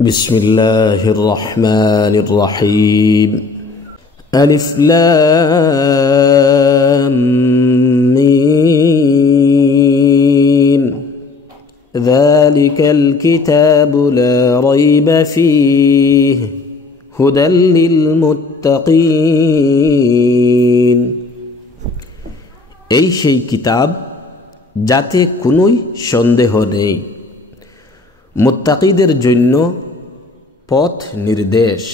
বিসমিল্লাহির রহমানির রহিম। আলিফ লাম মিম যালিকাল কিতাবু লা রাইবা ফীহি হুদাল লিল মুত্তাকিন। এই সেই কিতাব যাতে কোনোই সন্দেহ নেই, মুত্তাকিদের জন্য পথ নির্দেশ।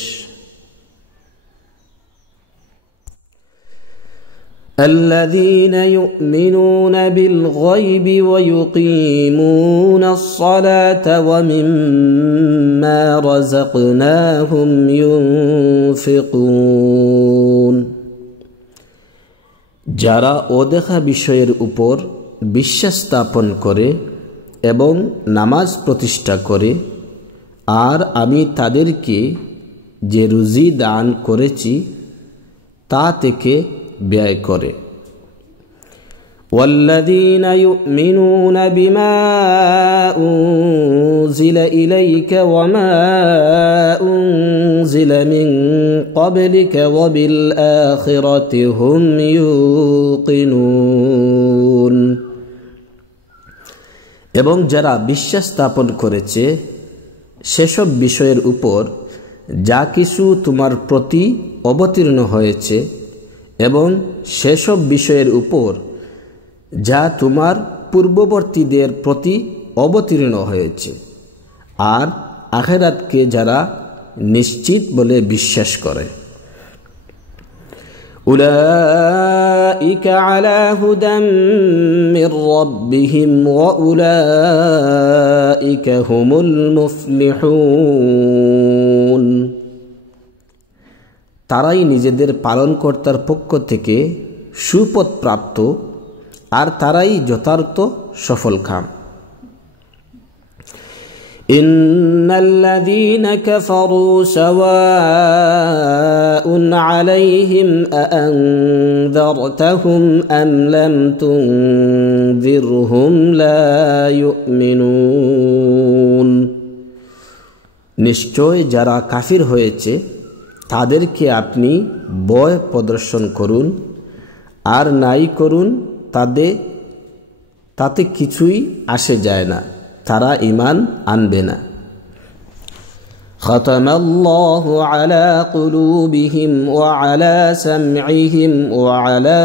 الذين يؤمنون بالغيب ويقيمون الصلاة ومما رزقناهم ينفقون। যারা অদেখা বিষয়ের উপর বিশ্বাস স্থাপন করে এবং নামাজ প্রতিষ্ঠা করে, আর আমি তাদেরকে যে রুজি দান করেছি তা থেকে ব্যয় করে। والذين يؤمنون بما أنزل إليك وما أنزل من قبلك وبالآخرة هم يوقنون। এবং যারা বিশ্বাস স্থাপন করেছে সেসব বিষয়ের উপর যা কিছু তোমার প্রতি অবতীর্ণ হয়েছে এবং সেসব বিষয়ের উপর যা তোমার পূর্ববর্তীদের প্রতি অবতীর্ণ হয়েছে, আর আখিরাতকে যারা নিশ্চিত বলে বিশ্বাস করে। উলাইকা আলা হুদাম মির রাব্বিহিম ওয়া উলাইকা হুমুল মুফলিহুন। তারাই নিজেদের পালনকর্তার পক্ষ থেকে সুপথ প্রাপ্ত, আর তারাই যথার্থ সফলকাম। ইন্নাল্লাযীনা কাফারু সাওয়াউন আলাইহিম আআনযারতাহুম আম লাম তুনযিরহুম লা ইউমিনুন। নিশ্চয় যারা কাফির হয়েছে তাদেরকে আপনি ভয় প্রদর্শন করুন আর নাই করুন, তাতে কিছুই আসে যায় না, তারা ঈমান আনবে না। খাতামাল্লাহু আলা কুলুবিহিম ওয়া আলা সামঈহিম ওয়া আলা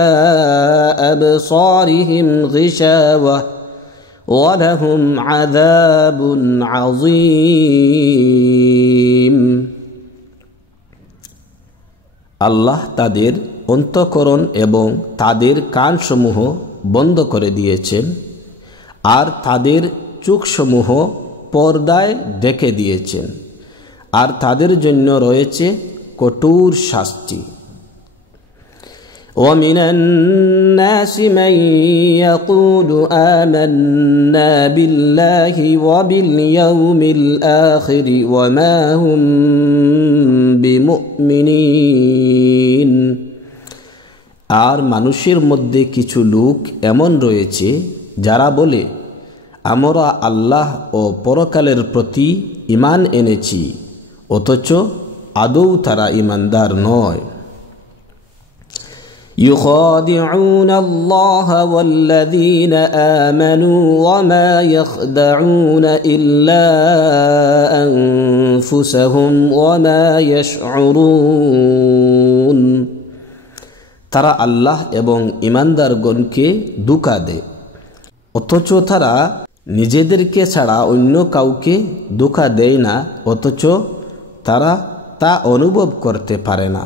আবসারিহিম গিশাওয়া ওয়া লাহুম আযাবুন আযীম। আল্লাহ তাদের অন্তঃকরণ এবং তাদের কানসমূহ বন্ধ করে দিয়েছেন, আর তাদের চোখসমূহ পর্দায় ঢেকে দিয়েছেন, আর তাদের জন্য রয়েছে কঠোর শাস্তি। وَمِنَ النَّاسِ مَن يَقُولُ آمَنَّا بِاللَّهِ وَبِالْيَوْمِ الْآخِرِ وَمَا هُمْ بِمُؤْمِنِينَ। আর মানুষের মধ্যে কিছু লোক এমন রয়েছে যারা বলে, আমরা আল্লাহ ও পরকালের প্রতি ঈমান এনেছি, অথচ আদৌ তারা ঈমানদার নয়। يخادعون الله والذين آمنوا وما يخدعون إلا أنفسهم وما يشعرون। তারা আল্লাহ এবং ঈমানদারগণকে ধোঁকা দেয়, অথচ তারা নিজেদেরকে ছাড়া অন্য কাউকে ধোঁকা দেয় না, অথচ তারা তা অনুভব করতে পারে না।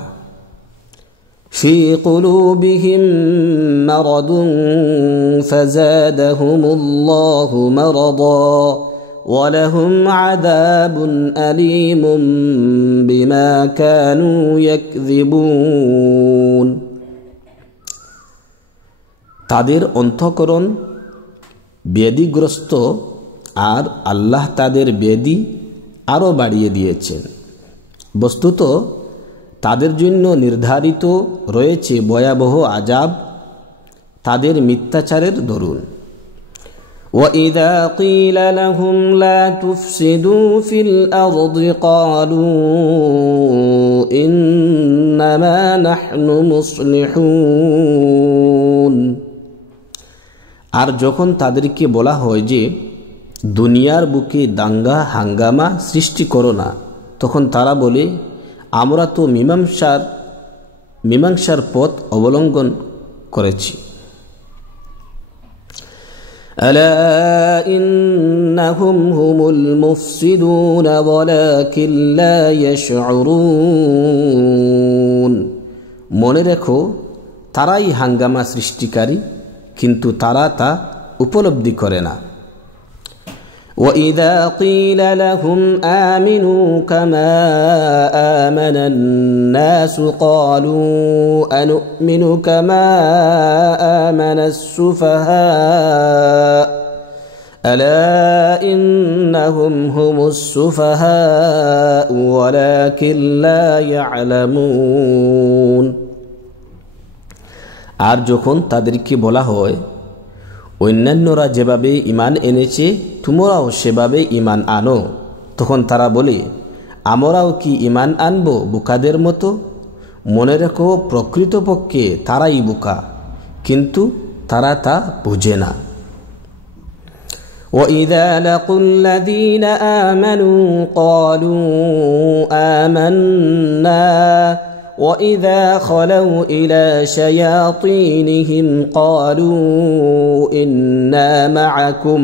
في قلوبهم مرض فزادهم الله مرضا ولهم عذاب أليم بما كانوا يكذبون। তাদের অন্তঃকরণ ব্যাধিগ্রস্ত, আর আল্লাহ তাদের ব্যাধি আরও বাড়িয়ে দিয়েছেন। বস্তুত তাদের জন্য নির্ধারিত রয়েছে ভয়াবহ আযাব তাদের মিথ্যাচারের দরুন। وَإِذَا قِيلَ لَهُمْ لَا تُفْسِدُوا فِي الْأَرْضِ قَالُوا إِنَّمَا نَحْنُ مُصْلِحُونَ। আর যখন তাদেরকে বলা হয় যে দুনিয়ার বুকে দাঙ্গা হাঙ্গামা সৃষ্টি করো না, তখন তারা বলে আমরা তো মীমাংসার পথ অবলম্বন করেছি। ألا إنهم هم المفسدون ولكن لا يشعرون। মনে রেখো তারাই হাঙ্গামা সৃষ্টিকারী, কিন্তু তারা তা উপলব্ধি করে না। وَإِذَا قِيلَ لَهُمْ آمِنُوا كَمَا آمَنَ النَّاسُ قَالُوا أَنُؤْمِنُ كَمَا آمَنَ السُّفَهَاءُ أَلَا إِنَّهُمْ هُمُ السُّفَهَاءُ وَلَكِنْ لَا يَعْلَمُونَ। আর যখন তাদেরকে বলা হয় অন্যান্যরা যেভাবে ঈমান এনেছে তোমরাও সেভাবে ঈমান আনো, তখন তারা বলে আমরাও কি ঈমান আনব বোকাদের মতো? মনে রেখো প্রকৃতপক্ষে তারাই বোকা, কিন্তু তারা তা বুঝে না। وَإِذَا لَقُوا الَّذِينَ آمَنُوا قَالُوا آمَنَّا وَإِذَا خَلَوْا إِلَى شَيَاطِينِهِمْ قَالُوا إِنَّا مَعَكُمْ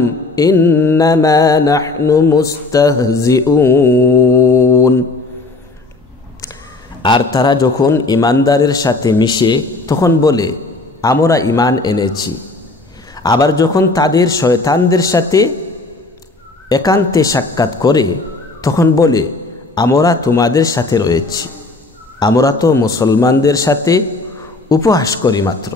إِنَّمَا نَحْنُ مُسْتَهْزِئُونَ। আর তারা যখন ঈমানদারের সাথে মিশে তখন বলে আমরা ঈমান এনেছি। আবার যখন তাদের শয়তানদের সাথে একান্তে সাক্ষাৎ করে তখন বলে আমরা তোমাদের সাথে রয়েছি, আমরা তো মুসলমানদের সাথে উপহাস করি মাত্র।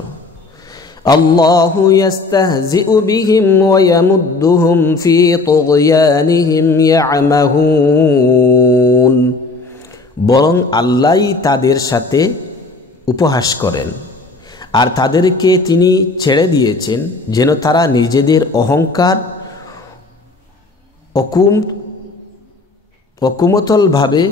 আল্লাহু ইস্তাহজিউ বিহিম ওয়া ইয়ামুদ্দুহুম ফি তুগয়ানিহিম ইয়ামাহুন। বরং আল্লাহই তাদের সাথে উপহাস করেন, আর তাদেরকে তিনি ছেড়ে দিয়েছেন যেন তারা নিজেদের অহংকার অকুমতলভাবে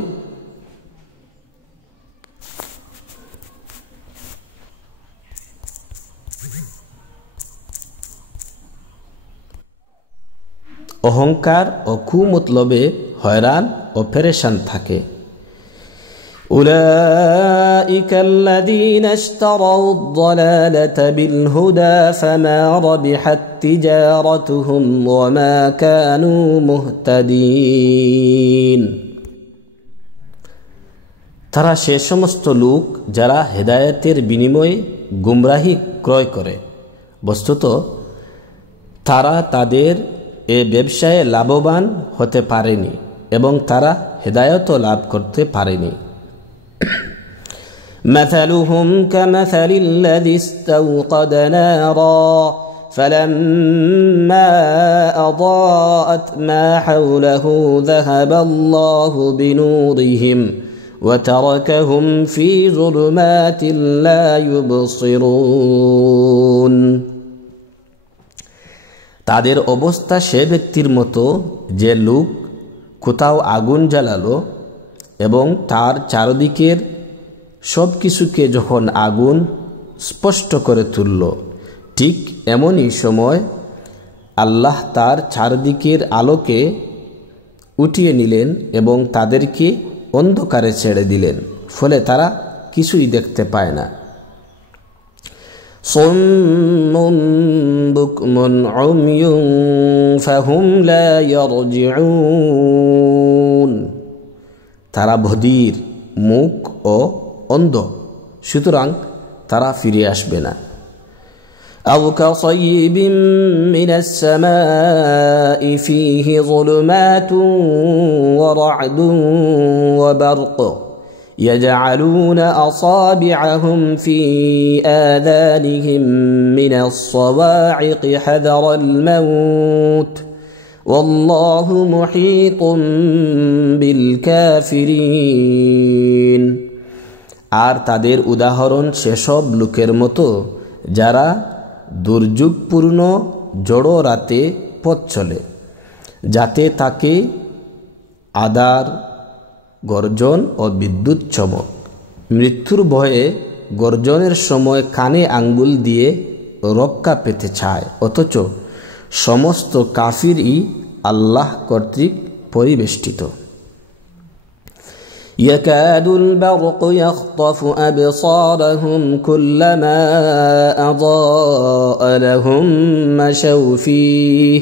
কুমতলবে হয়রান ও পেরেশান থাকে। أولئك الذين اشتروا الضلالة بالهدى فما ربحت تجارتهم وما كانوا مهتدين। তারা সে সমস্ত লোক যারা হেদায়েতের বিনিময়ে গুমরাহি ক্রয় করে, বস্তুত তারা তাদের এ ব্যবসায়ে লাভবান হতে পারেনি এবং তারা হেদায়েত লাভ করতে পারেনি। مثلهم كمثل الذي استوقد نارا فلما أضاءت ما حوله ذهب الله بنورهم وتركهم في ظلمات لا يبصرون। তাদের অবস্থা সে ব্যক্তির মতো যে লোক কোথাও আগুন জ্বালালো এবং তার চারদিকের সব কিছুকে যখন আগুন স্পষ্ট করে তুলল, ঠিক এমনই সময় আল্লাহ তার চারদিকের আলোকে উঠিয়ে নিলেন এবং তাদেরকে অন্ধকারে ছেড়ে দিলেন, ফলে তারা কিছুই দেখতে পায় না। সুম্মুন বুকমুন উময়ুন ফাহুম লা ইয়ারজিউন। তারা বধির, মুখ ও অন্ধ, সুতরাং তারা ফিরে আসবে না। আও কাসাইয়িবিন মিনাস সামাই ফীহি যুলুমাতুন ওয়া রা'দুন ওয়া বারক ইয়াজআলুনা আসাবি'আহুম ফী আযানিহিম মিনাস সাওয়া'iকি হাযারাল মাউত ওয়াল্লাহু মুহীতুম বিল কাফিরিন। আর তাদের উদাহরণ সেসব লোকের মতো যারা দুর্যোগপূর্ণ জড়ো রাতে পথ চলে, যাতে তাকে আদার, গর্জন ও বিদ্যুৎ চমক, মৃত্যুর ভয়ে গর্জনের সময় কানে আঙ্গুল দিয়ে রক্ষা পেতে চায়, অথচ সমস্ত কাফিরই আল্লাহ কর্তৃক পরিবেষ্টিত। يكاد البرق يخطف أبصارهم كلما أضاء لهم مشوا فيه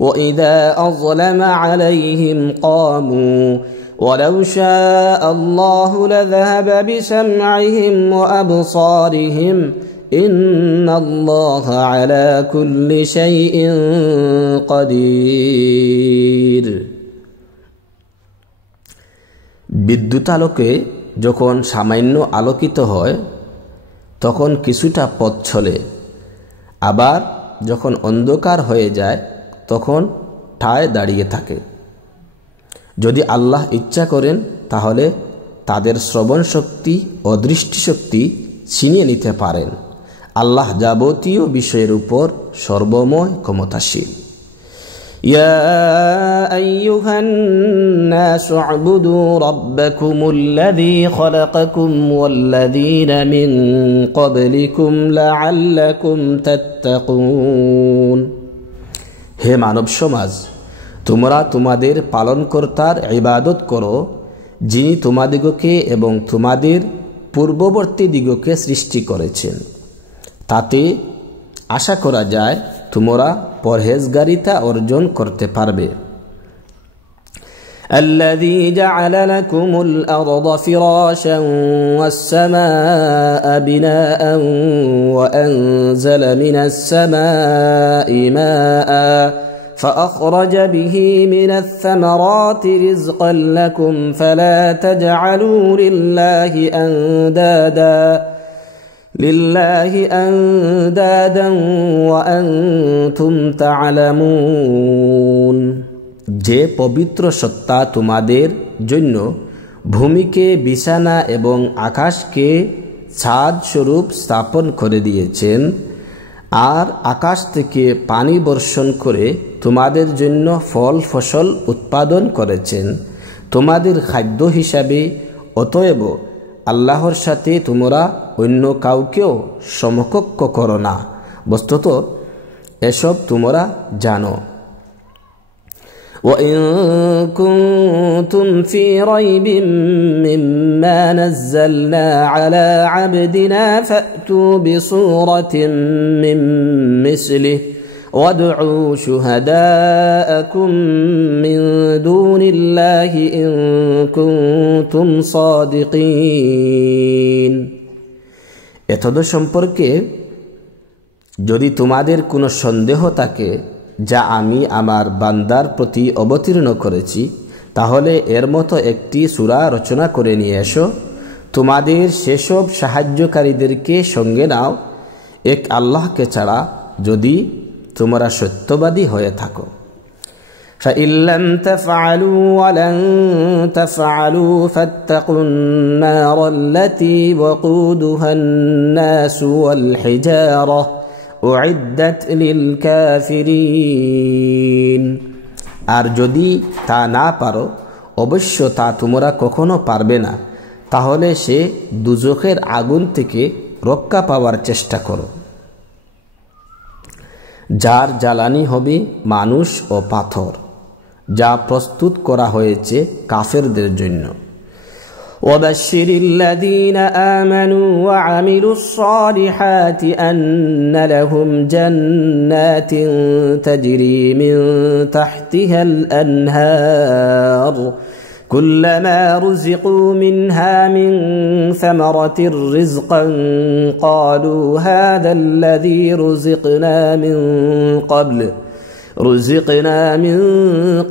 وإذا أظلم عليهم قاموا ولو شاء الله لذهب بسمعهم وأبصارهم إن الله على كل شيء قدير। বিদ্যুৎ আলোকে যখন সামান্য আলোকিত হয় তখন কিছুটা পথ চলে, আবার যখন অন্ধকার হয়ে যায় তখন ঠায় দাঁড়িয়ে থাকে। যদি আল্লাহ ইচ্ছা করেন তাহলে তাদের শ্রবণ শক্তি ও দৃষ্টিশক্তি ছিনিয়ে নিতে পারেন। আল্লাহ যাবতীয় বিষয়ের উপর সর্বময় ক্ষমতাশীল। يا أيها الناس اعبدوا ربكم الذي خلقكم والذين من قبلكم لعلكم تتقون। হে মানব সমাজ, তোমরা তোমাদের পালনকর্তার ইবাদত করো, যিনি তোমাদিগকে এবং তোমাদের পূর্ববর্তী দিগকে সৃষ্টি করেছেন, তাতে আশা করা যায় তোমরা পরহেজগারিতা অর্জন করতে পারবে। الذي جعل لكم الأرض فراشا والسماء بناء وأنزل من السماء ماء فأخرج به من الثمرات رزقا لكم فلا تجعلوا لله أندادا وأنتم تعلمون। যে পবিত্র সত্তা তোমাদের জন্য ভূমিকে বিছানা এবং আকাশকে ছাদ স্বরূপ স্থাপন করে দিয়েছেন, আর আকাশ থেকে পানি বর্ষণ করে তোমাদের জন্য ফল ফসল উৎপাদন করেছেন তোমাদের খাদ্য হিসাবে, অতএব আল্লাহর সাথে তোমরা অন্য কাউকেও সমকক্ষ করো না, বস্তুত এসব তোমরা জানো। وَإِن كُنتُمْ فِي رَيْبٍ مِّمَّا نَزَّلْنَا عَلَى عَبْدِنَا فَأْتُوا بِصُورَةٍ مِّن مِّثْلِهِ وَادْعُوا شُهَدَاءَكُم مِّن دُونِ اللَّهِ إِن كُنتُمْ صَادِقِينَ। এতদ সম্পর্কে যদি তোমাদের কোনো সন্দেহ থাকে যা আমি আমার বান্দার প্রতি অবতীর্ণ করেছি, তাহলে এর মতো একটি সূরা রচনা করে নিয়ে এসো। তোমাদের সেসব সাহায্যকারীদেরকে সঙ্গে নাও এক আল্লাহকে ছাড়া, যদি তোমরা সত্যবাদী হয়ে থাকো। فإن لم تفعلوا ولن تفعلوا فاتقوا النار التي وقودها الناس والحجارة أعدت للكافرين। আর যদি তা না পারো, অবশ্য তা তোমরা কখনো পারবে না, তাহলে সে দুজখের আগুন থেকে রক্ষা পাওয়ার চেষ্টা করো, যার জ্বালানি হবে মানুষ ও পাথর, যা প্রস্তুত করা হয়েছে কাফেরদের জন্য। وبشر الذين آمنوا وعملوا الصالحات أن لهم جنات تجري من تحتها الأنهار كلما رزقوا منها من ثمرة رزقا قالوا هذا الذي رزقنا من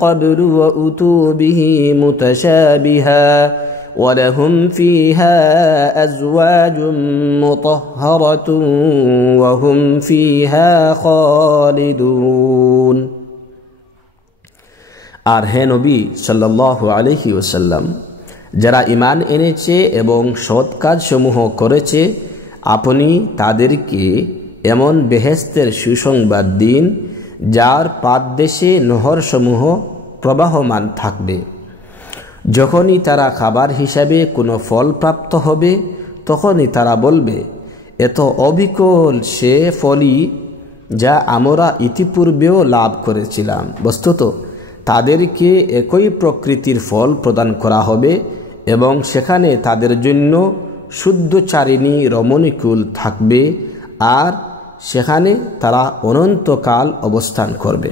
قبل وأتوا به متشابها ولهم فيها أزواج مطهرة وهم فيها خالدون। আর হে নবী সাল্লাল্লাহু আলাইহি ওয়াসাল্লাম, যারা ঈমান এনেছে এবং সৎ কাজসমূহ করেছে, আপনি তাদেরকে এমন বেহেশতের সুসংবাদ দিন যার পাদদেশে নহরসমূহ প্রবাহমান থাকবে। যখনই তারা খাবার হিসাবে কোনো ফল প্রাপ্ত হবে, তখনই তারা বলবে, এত অবিকল সে ফলই যা আমরা ইতিপূর্বেও লাভ করেছিলাম। বস্তুত তাদেরকে একই প্রকৃতির ফল প্রদান করা হবে এবং সেখানে তাদের জন্য শুদ্ধচারিণী রমণীকুল থাকবে, আর সেখানে তারা অনন্তকাল অবস্থান করবে।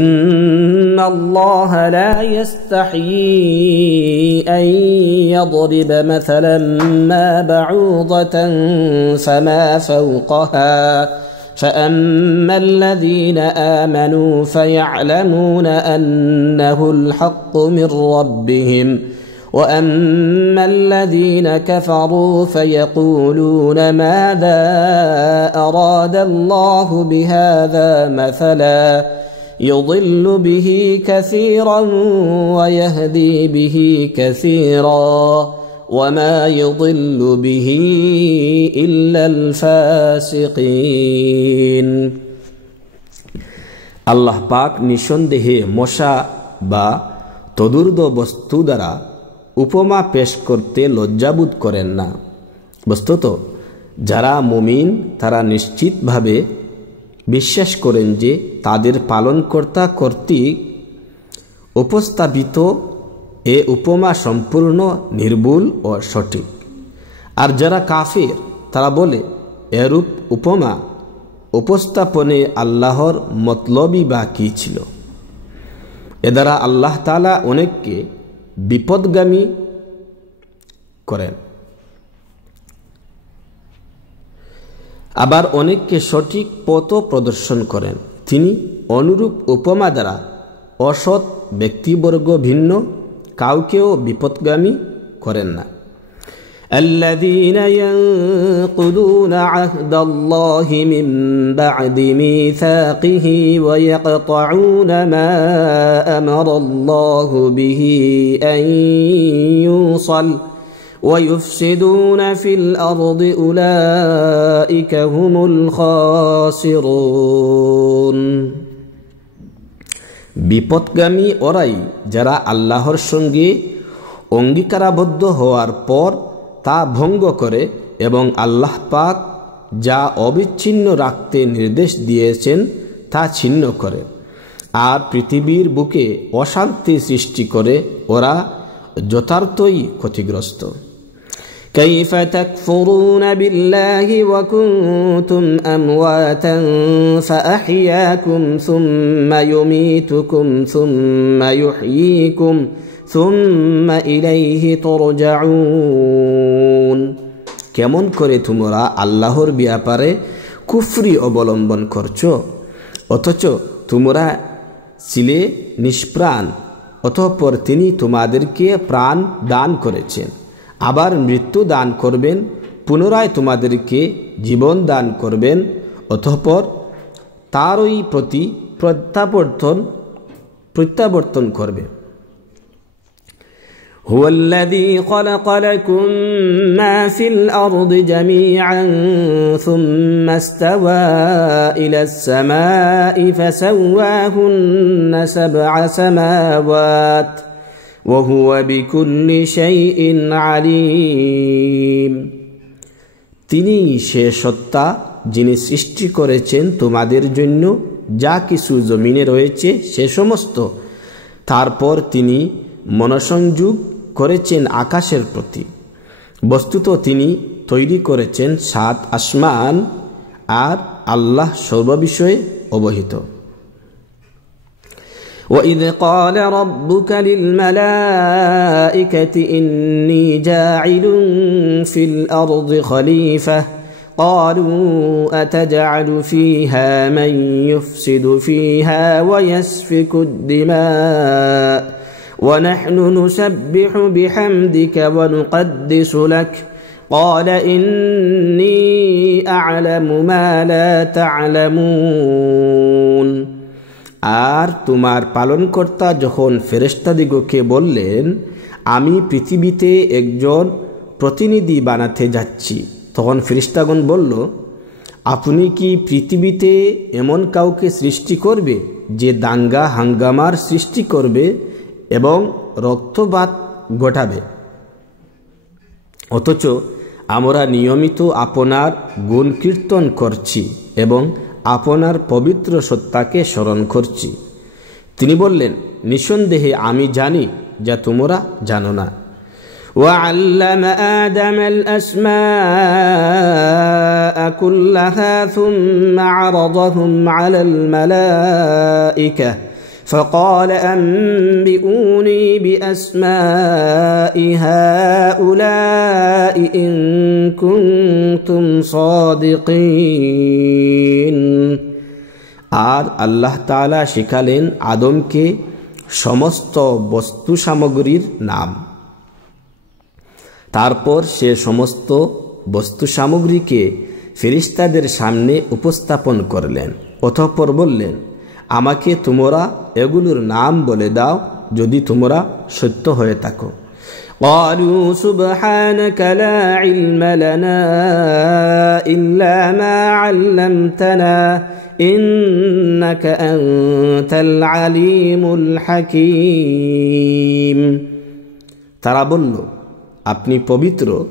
ইন্নাল্লাহ লা ইস্তাহয়ী আন ইয়াদরিবা মাসালান মা বাউদাতান ফামা ফাওকাহা فأما الذين آمنوا فيعلمون أنه الحق من ربهم وأما الذين كفروا فيقولون ماذا أراد الله بهذا مثلا يضل به كثيرا ويهدي به كثيرا وما يضل به إلا الفاسقين। আল্লাহ পাক নিঃসন্দেহে মশা বা তদুর্দ বস্তু দ্বারা উপমা পেশ করতে লজ্জাবোধ করেন না। বস্তুত যারা মুমিন তারা নিশ্চিতভাবে বিশ্বাস করেন যে তাদের পালনকর্তা কর্তৃক উপস্থাপিত এ উপমা সম্পূর্ণ নির্ভুল ও সঠিক। আর যারা কাফির তারা বলে এরূপ উপমা উপস্থাপনে আল্লাহর মতলবই বা কী ছিল। এ দ্বারা আল্লাহ তাআলা অনেককে বিপদগামী করেন, আবার অনেককে সঠিক পথ প্রদর্শন করেন। তিনি অনুরূপ উপমা দ্বারা অসৎ ব্যক্তিবর্গ ভিন্ন কাউকেও বিপদগামী করেন না। الذين ينقضون عهد الله من بعد ميثاقه ويقطعون ما أمر الله به أن يوصل ويفسدون في الأرض أولئك هم الخاسرون। বিপদগামী ওরাই যারা আল্লাহর সঙ্গে অঙ্গীকারাবদ্ধ হওয়ার পর তা ভঙ্গ করে এবং আল্লাহ পাক যা অবিচ্ছিন্ন রাখতে নির্দেশ দিয়েছেন তা ছিন্ন করে, আর পৃথিবীর বুকে অশান্তি সৃষ্টি করে, ওরা যথার্থই ক্ষতিগ্রস্ত। كيف تكفرون بالله وكنتم أمواتا فأحياكم ثم يميتكم ثم يحييكم ثم إليه ترجعون। কেমন করে তোমরা আল্লাহর ব্যাপারে কুফরি অবলম্বন করছো, অথচ তোমরা ছিলে নিষ্প্রাণ, অতঃপর তিনি তোমাদেরকে প্রাণ দান করেছেন, আবার মৃত্যু দান করবেন, পুনরায় তোমাদেরকে জীবন দান করবেন, অতঃপর তারই প্রতি প্রত্যাবর্তন করবে। هو الذي خلق لكم ما في الأرض جميعا ثم استوى إلى السماء فسواهن 7 سماوات وهو بكل شيء عليم। তিনি সে সত্তা যিনি সৃষ্টি করেছেন তোমাদের জন্য যা কিছু জমিনে রয়েছে সে সমস্ত, তারপর তিনি মনসংযোগ করেছেন আকাশের প্রতি। বস্তুত তিনি তৈরি করেছেন 7 আসমান, আর আল্লাহ সর্ববিষয়ে অবহিত। وَإِذْ قَالَ رَبُّكَ لِلْمَلَائِكَةِ إِنِّي جَاعِلٌ فِي الْأَرْضِ خَلِيفَةً قَالُوا أَتَجْعَلُ فِيهَا مَن يُفْسِدُ فِيهَا وَيَسْفِكُ الدِّمَاءَ ونحن نسبح بحمدك ونقدس لك قال إني أعلم ما لا تعلمون। আর তোমার পালনকর্তা যখন ফেরেশতাদিগকে বললেন, আমি পৃথিবীতে একজন প্রতিনিধি বানাতে যাচ্ছি, তখন ফেরেশতাগণ বলল, আপনি কি পৃথিবীতে এমন কাউকে সৃষ্টি করবে যে দাঙ্গা হাঙ্গামার সৃষ্টি করবে এবং রক্তপাত ঘটাবে, অথচ আমরা নিয়মিত আপনার গুণ কীর্তন করছি এবং আপনার পবিত্র সত্তাকে স্মরণ করছি? তিনি বললেন, নিঃসন্দেহে আমি জানি যা তোমরা জানো না। وعلم آدم الأسماء كلها ثم عرضهم على الملائكة فقال أنبئوني بأسماء هؤلاء إن كنتم صادقين। আর আল্লাহ তাআলা শিখালেন আদমকে সমস্ত বস্তু সামগ্রীর নাম। তারপর সে সমস্ত বস্তু সামগ্রীকে ফেরেশতাদের সামনে উপস্থাপন করলেন। অতঃপর বললেন, আমাকে তোমরা এগুলোর নাম বলে দাও যদি তোমরা সত্য হয়ে থাকো। قالوا سبحانك لا علم لنا إلا ما علمتنا إنك أنت العليم الحكيم। তারা বলল, আপনি পবিত্র,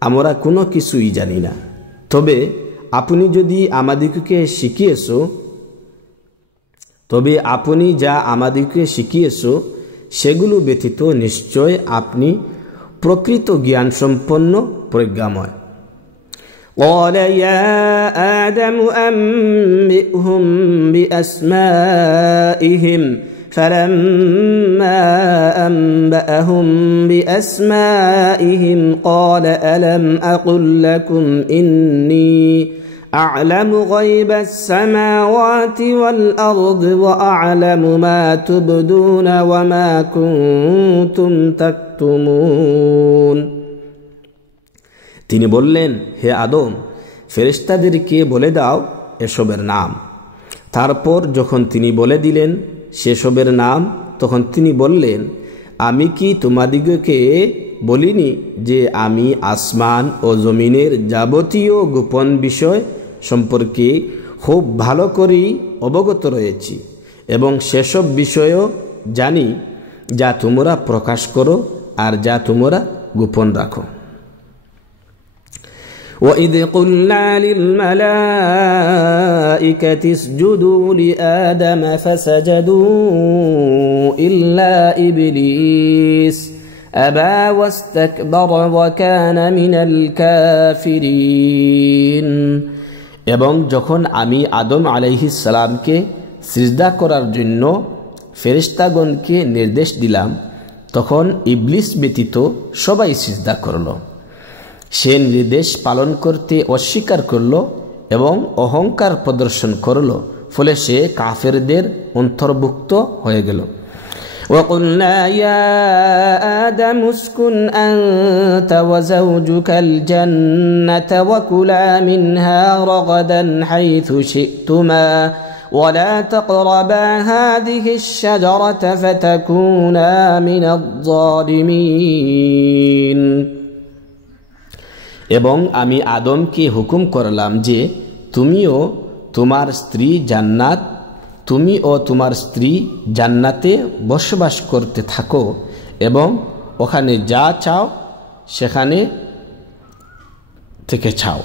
আমরা কোনো কিছুই জানি না, তবে আপনি যদি আমাদিগকে শিখিয়েছো, তবে আপনি যা আমাদিগকে শিখিয়েছো সেগুলো ব্যতীত নিশ্চয় আপনি প্রকৃত জ্ঞান সম্পন্ন প্রজ্ঞাময়। قال يا آدم أنبئهم بأسمائهم فلما أنبأهم بأسمائهم قال ألم أقل لكم إني أعلم غيب السماوات والأرض وأعلم ما تبدون وما كنتم تكتمون। তিনি বললেন, হে আদম, ফেরেশতাদেরকে বলে দাও এসবের নাম। তারপর যখন তিনি বলে দিলেন সেসবের নাম, তখন তিনি বললেন, আমি কি তোমাদিগকে বলিনি যে আমি আসমান ও জমিনের যাবতীয় গোপন বিষয় সম্পর্কে খুব ভালো করেই অবগত রয়েছি এবং সেসব বিষয়ও জানি যা তোমরা প্রকাশ করো আর যা তোমরা গোপন রাখো। وَإِذْ قُلْنَا لِلْمَلَائِكَةِ اسْجُدُوا لِآدَمَ فَسَجَدُوا إِلَّا إِبْلِيسَ أَبَى وَاسْتَكْبَرَ وَكَانَ مِنَ الْكَافِرِينَ। এবং যখন আমি আদম আলাইহিস সালামকে সিজদা করার জন্য ফেরেশতাগণকে নির্দেশ দিলাম, তখন ইবলিস ব্যতীত সবাই সিজদা করল। সে নির্দেশ পালন করতে অস্বীকার করল এবং অহংকার প্রদর্শন করল, ফলে সে কাফেরদের অন্তর্ভুক্ত হয়ে গেল। وَقُلْنَا يَا آدَمُ اسْكُنْ أَنْتَ وَزَوْجُكَ الْجَنَّةَ وَكُلَا مِنْهَا رَغَدًا حَيْثُ شِئْتُمَا وَلَا تَقْرَبَا هَذِهِ الشَّجَرَةَ فَتَكُونَا مِنَ الظَّالِمِينَ। এবং আমি আদমকে হুকুম করলাম যে তুমি ও তোমার স্ত্রী জান্নাতে বসবাস করতে থাকো এবং ওখানে যা চাও সেখানে থেকে চাও,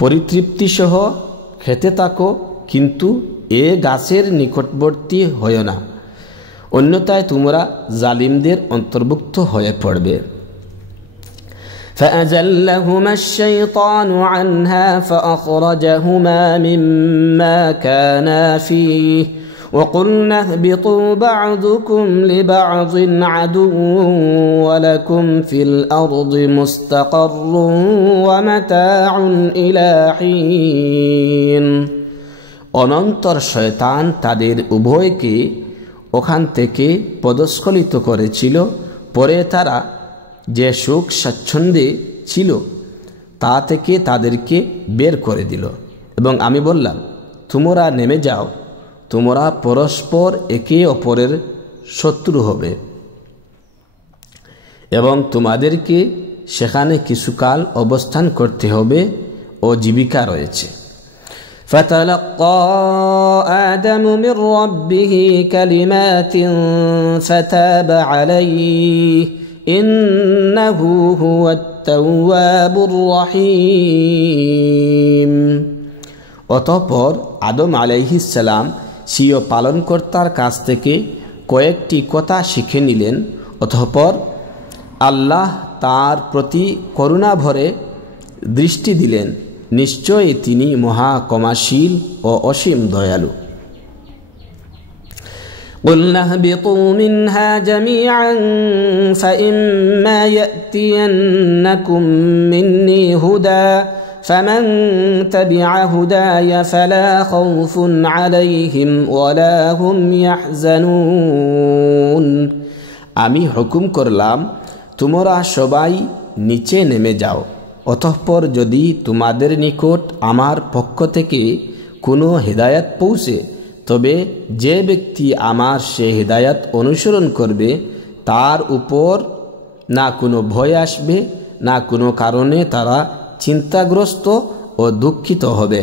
পরিতৃপ্তি সহ খেতে থাকো, কিন্তু এ গাছের নিকটবর্তী হয়ো না, অন্যথায় তোমরা জালিমদের অন্তর্ভুক্ত হয়ে পড়বে। فأزلهما الشيطان عنها فأخرجهما مما كانا فيه وقلنا اهبطوا بعضكم لبعض عدو ولكم في الأرض مستقر ومتاع إلى حين। অনন্তর শয়তান তাদের উভয়কে ওখান থেকে পদস্খলিত করেছিল। পরে তারা যে সুখ স্বাচ্ছন্দ্যে ছিল তা থেকে তাদেরকে বের করে দিল এবং আমি বললাম, তোমরা নেমে যাও, তোমরা পরস্পর একে অপরের শত্রু হবে এবং তোমাদেরকে সেখানে কিছুকাল অবস্থান করতে হবে ও জীবিকা রয়েছে। فتلقى آدم من ربه كلمات فتاب عليه إنه هو التواب الرحيم। অতঃপর আদম আলাইহিস সালাম স্বীয় পালনকর্তার কাছ থেকে কয়েকটি কথা শিখে নিলেন। অতঃপর আল্লাহ তার প্রতি করুণা ভরে দৃষ্টি দিলেন, নিশ্চয়ই তিনি মহা ক্ষমাশীল ও অসীম দয়ালু। قُلْنَا اهْبِطُوا مِنْهَا جَمِيعًا فَإِمَّا يَأْتِيَنَّكُم مِّنِّي هُدًى فَمَن تَبِعَ هُدَايَ فَلَا خَوْفٌ عَلَيْهِمْ وَلَا هُمْ يَحْزَنُونَ। আমি হুকুম করলাম, তোমরা সবাই নিচে নেমে যাও। অতঃপর যদি তোমাদের নিকট আমার পক্ষ থেকে কোনো হিদায়াত পৌঁছে, তবে যে ব্যক্তি আমার সে হিদায়াত অনুসরণ করবে তার উপর না কোনো ভয় আসবে, না কোনো কারণে তারা চিন্তাগ্রস্ত ও দুঃখিত হবে।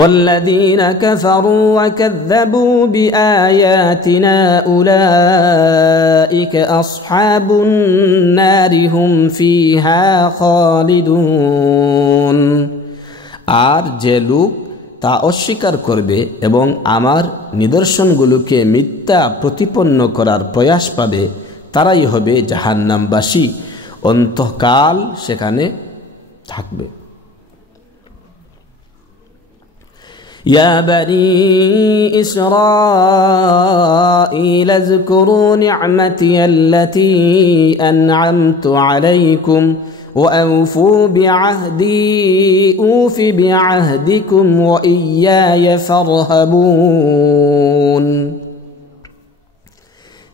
والذين كفروا وكذبوا بآياتنا أولئك أصحاب النار هم فيها خالدون। আর যে লোক তা অস্বীকার করবে এবং আমার নিদর্শনগুলোকে মিথ্যা প্রতিপন্ন করার প্রয়াস পাবে, তারাই হবে জাহান্নামবাসী, অন্তকাল সেখানে থাকবে। يا بني إسرائيل اذكروا نعمتي التي أنعمت عليكم وأوفوا بعهدي أوف بعهدكم وإياي فارهبون।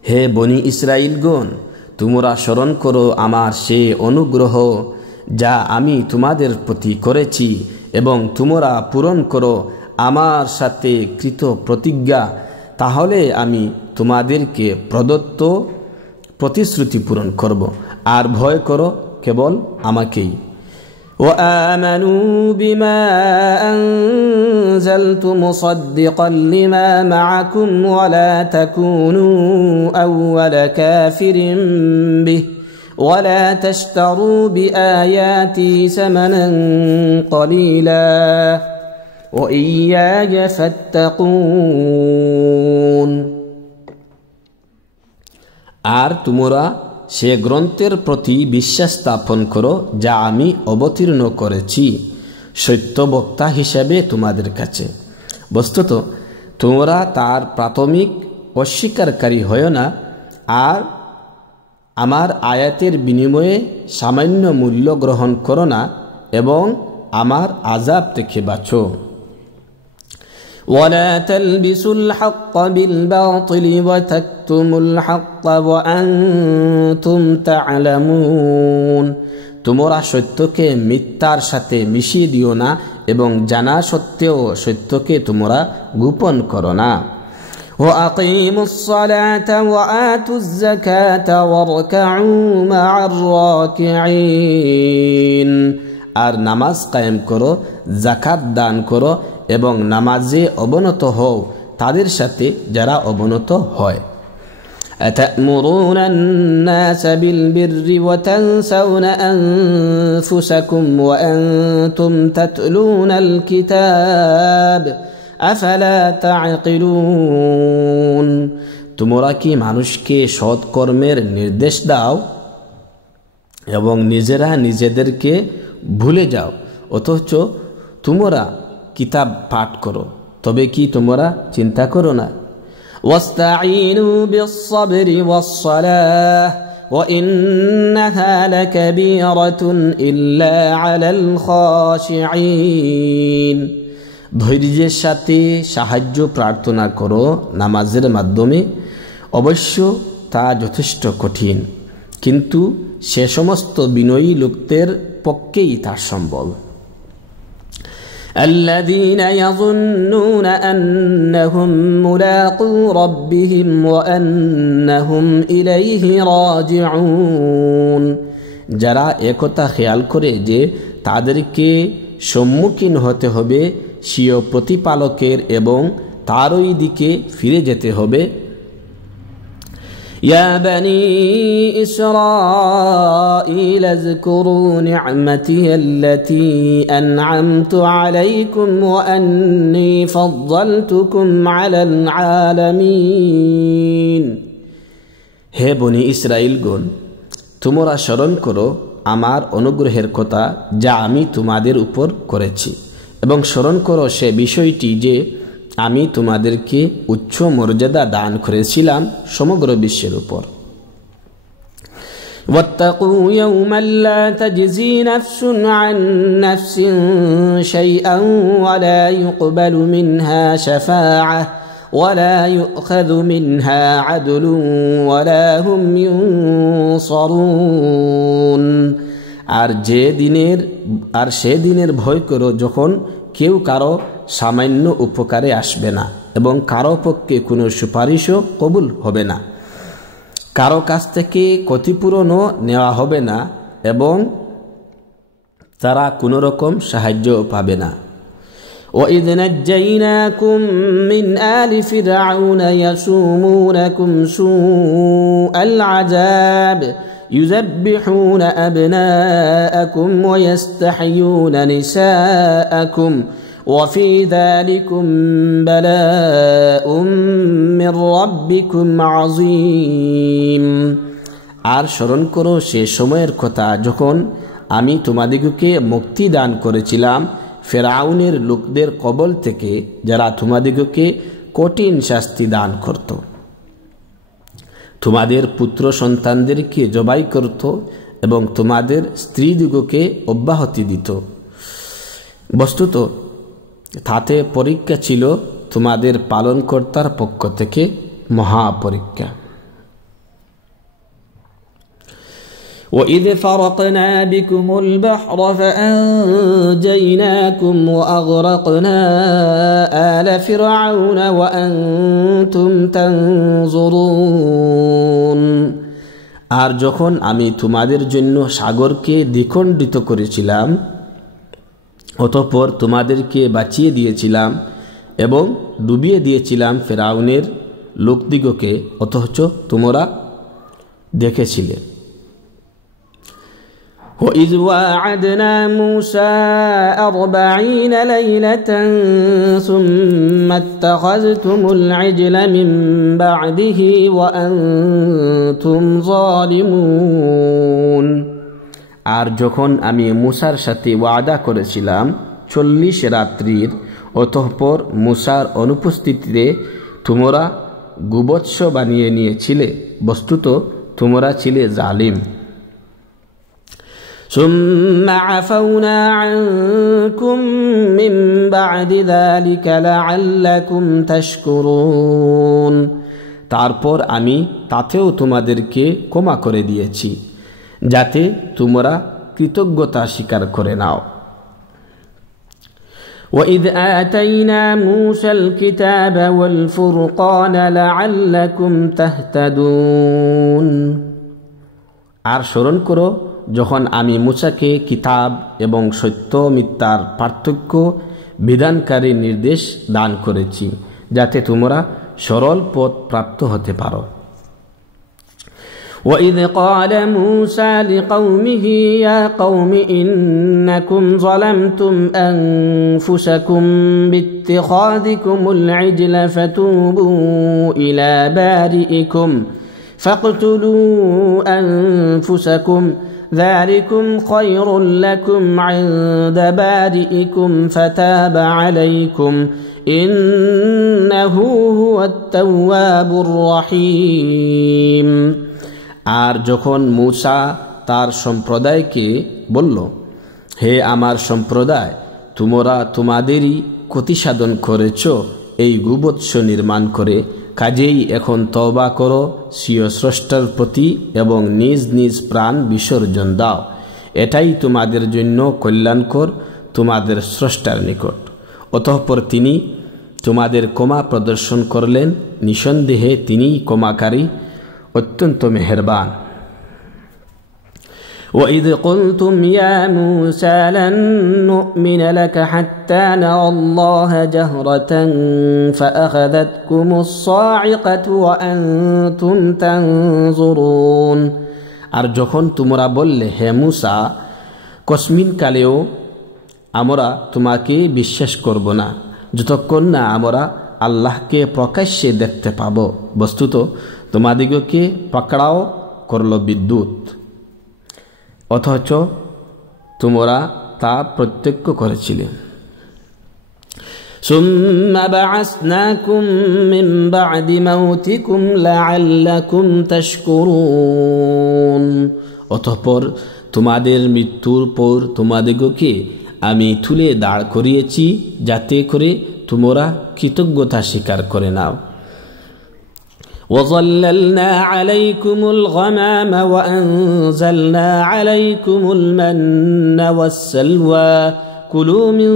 হে বনি ইসরাইলগণ, তোমরা স্মরণ করো আমার সে অনুগ্রহ যা আমি তোমাদের প্রতি করেছি, এবং তোমরা পূরণ করো আমার সাথে কৃত প্রতিজ্ঞা, তাহলে আমি তোমাদেরকে প্রদত্ত প্রতিশ্রুতি পূরণ করব। আর ভয় করো কেবল আমাকেই। وآمنوا بما أنزلت مصدقا لما معكم ولا تكونوا أول كافر به ولا تشتروا بآياتي ثمنا قليلا وإياي فاتقون। আর তোমরা সে গ্রন্থের প্রতি বিশ্বাস স্থাপন করো যা আমি অবতীর্ণ করেছি সত্যবক্তা হিসাবে তোমাদের কাছে। বস্তুত তোমরা তার প্রাথমিক অস্বীকারী হয় না, আর আমার আয়াতের বিনিময়ে সামান্য মূল্য গ্রহণ করো না, এবং আমার আযাব থেকে বাঁচো। ولا تلبسوا الحق بالباطل وتكتموا الحق وأنتم تعلمون। তোমরা সত্যকে মিথ্যার সাথে মিশিয়ে দিও না, এবং জানা সত্ত্বেও সত্যকে তোমরা গোপন করো না। وأقيموا الصلاة وآتوا الزكاة واركعوا مع الراكعين। আর নামাজ কায়েম করো, যাকাত দান করো, এবং নামাজে অবনত হও তাদের সাথে যারা অবনত হয়। أتأمرون الناس بالبر وتنسون أنفسكم وأنتم تتلون الكتاب أفلا تعقلون। তোমরা কি মানুষকে সৎ কর্মের নির্দেশ দাও এবং নিজেরা নিজেদেরকে ভুলে যাও, অথচ তোমরা কিতাব পাঠ করো, তবে কি তোমরা চিন্তা করো না? واستعينوا بالصبر والصلاة وإنها لكبيرة إلا على الخاشعين। ধৈর্যের সাথে সাহায্য প্রার্থনা করো নামাজের মাধ্যমে, অবশ্য তা যথেষ্ট কঠিন, কিন্তু সে সমস্ত বিনয়ী লোকদের পক্ষেই তা সম্ভব। الذين يظنون أنهم ملاقو ربهم وأنهم إليه راجعون যারা একথা খেয়াল করে যে তাদেরকে সম্মুখীন হতে হবে স্বীয় প্রতিপালকের এবং তারই দিকে ফিরে যেতে হবে। يا بني إسرائيل اذكروا نعمتي التي أنعمت عليكم وأني فضلتكم على العالمين হে বনি ইসরাইলগণ, তোমরা স্মরণ করো আমার অনুগ্রহের কথা যা আমি তোমাদের উপর করেছি, এবং স্মরণ করো সে বিষয়টি যে আমি তোমাদেরকে উচ্চ মর্যাদা দান করেছিলাম সমগ্র বিশ্বের উপর। واتقوا يوما لا تجزي نفس عن نفس شيئا ولا يقبل منها شفاعة ولا يؤخذ منها عدل ولا هم ينصرون আর সে দিনের ভয় করো যখন কেউ কারো সামান্য উপকারে আসবে না এবং কারো পক্ষে কোনো সুপারিশও কবুল হবে না, কারো কাছ থেকে ক্ষতিপূরণও নেওয়া হবে না এবং তারা কোনো রকম সাহায্য পাবে না। وَإِذْ نَجَّيْنَاكُمْ مِنْ آلِ فِرْعَوْنَ يَسُومُونَكُمْ سُوءَ الْعَذَابِ يُذَبِّحُونَ أَبْنَاءَكُمْ وَيَسْتَحْيُونَ نِسَاءَكُمْ وَفِي ذَلِكُمْ بَلَاءٌ مِّن رَّبِّكُمْ عَظِيمٌ আর স্মরণ করো সে সময়ের কথা যখন আমি তোমাদিগকে মুক্তি দান করেছিলাম ফেরাউনের লোকদের কবল থেকে, যারা তোমাদিগকে কঠিন শাস্তি দান করত, তোমাদের পুত্র সন্তানদেরকে জবাই করত এবং তোমাদের স্ত্রীদিগকে অব্যাহতি দিত। বস্তুত তাতে পরীক্ষা ছিল তোমাদের পালনকর্তার পক্ষ থেকে মহাপরীক্ষা। وَإِذْ فَرَقْنَا بِكُمُ الْبَحْرَ فَأَنْجَيْنَاكُمْ وَأَغْرَقْنَا آلَ فِرْعَوْنَ وَأَنْتُمْ تَنْظُرُونَ আর যখন আমি তোমাদের জন্য সাগরকে দ্বিখণ্ডিত করেছিলাম, অতঃপর তোমাদেরকে বাঁচিয়ে দিয়েছিলাম এবং ডুবিয়ে দিয়েছিলাম ফেরাউনের লোকদিগকে, অথচ তোমরা দেখেছিলে। وَإِذْ وَاعَدْنَا مُوسَى 40 لَيْلَةً ثُمَّ اتَّخَذْتُمُ الْعِجْلَ مِنْ بَعْدِهِ وَأَنْتُمْ ظَالِمُونَ আর যখন আমি মুসার সাথে ওয়াদা করেছিলাম 40 রাত্রির, অতঃপর মুসার অনুপস্থিতিতে তোমরা গোবৎস বানিয়ে নিয়েছিলে, বস্তুত তোমরা ছিলে জালিম। ثم عفونا عنكم من بعد ذلك لعلكم تشكرون তারপর আমি তাতেও তোমাদেরকে ক্ষমা করে দিয়েছি যাতে তোমরা কৃতজ্ঞতা স্বীকার করে নাও। وَإِذْ آتَيْنَا مُوسَى الْكِتَابَ وَالْفُرْقَانَ لَعَلَّكُمْ تَهْتَدُونَ আর স্মরণ করো যখন আমি মুসাকে কিতাব এবং সত্য মিথ্যার পার্থক্য বিধানকারী নির্দেশ দান করেছি যাতে তোমরা সরল পথ প্রাপ্ত হতে পারো। وَإِذْ قَالَ مُوسَى لِقَوْمِهِ يَا قَوْمِ إِنَّكُمْ ظَلَمْتُمْ أَنفُسَكُمْ بِاتِّخَاذِكُمُ الْعِجْلَ فَتُوبُوا إِلَى بَارِئِكُمْ فَاقْتُلُوا أَنفُسَكُمْ ذَلِكُمْ خَيْرٌ لَكُمْ عِندَ بَارِئِكُمْ فَتَابَ عَلَيْكُمْ إِنَّهُ هُوَ التَّوَّابُ الرَّحِيمُ আর যখন মূসা তার সম্প্রদায়কে বলল, হে আমার সম্প্রদায়, তোমরা তোমাদেরই ক্ষতিসাধন করেছ এই গোবৎস নির্মাণ করে, কাজেই এখন তওবা করো স্বীয় স্রষ্টার প্রতি এবং নিজ নিজ প্রাণ বিসর্জন দাও, এটাই তোমাদের জন্য কল্যাণকর, তোমাদের স্রষ্টার নিকট। অতঃপর তিনি তোমাদের ক্ষমা প্রদর্শন করলেন, নিঃসন্দেহে তিনিই ক্ষমাকারী, অত্যন্ত মেহেরবান। وَإِذْ قُلْتُمْ يَا مُوسَى لَن نُّؤْمِنَ لَكَ حَتَّى نَرَى اللَّهَ جَهْرَةً فَأَخَذَتْكُمُ الصَّاعِقَةُ وَأَنْتُمْ تَنْظُرُونَ। আর যখন তোমরা বললে, হে মূসা, কসমিন কালেও আমরা তোমাকে বিশ্বাস করব না যতক্ষণ না আমরা আল্লাহকে প্রকাশ্যে দেখতে পাব, বস্তুত তোমাদিগকে পাকড়াও করল বিদ্যুৎ, অথচ তোমরা তা প্রত্যক্ষ করেছিলে। ثُمَّ بَعَثْنَاكُم مِّن بَعْدِ مَوْتِكُمْ لَعَلَّكُمْ تَشْكُرُونَ। অতঃপর তোমাদের মৃত্যুর পর তোমাদিগকে আমি তুলে দাঁড় করিয়েছি যাতে করে তোমরা কৃতজ্ঞতা স্বীকার করে নাও। وَظَلَّلْنَا عَلَيْكُمُ الْغَمَامَ وَأَنزَلْنَا عَلَيْكُمُ الْمَنَّ وَالسَّلْوَىٰ كُلُوا مِن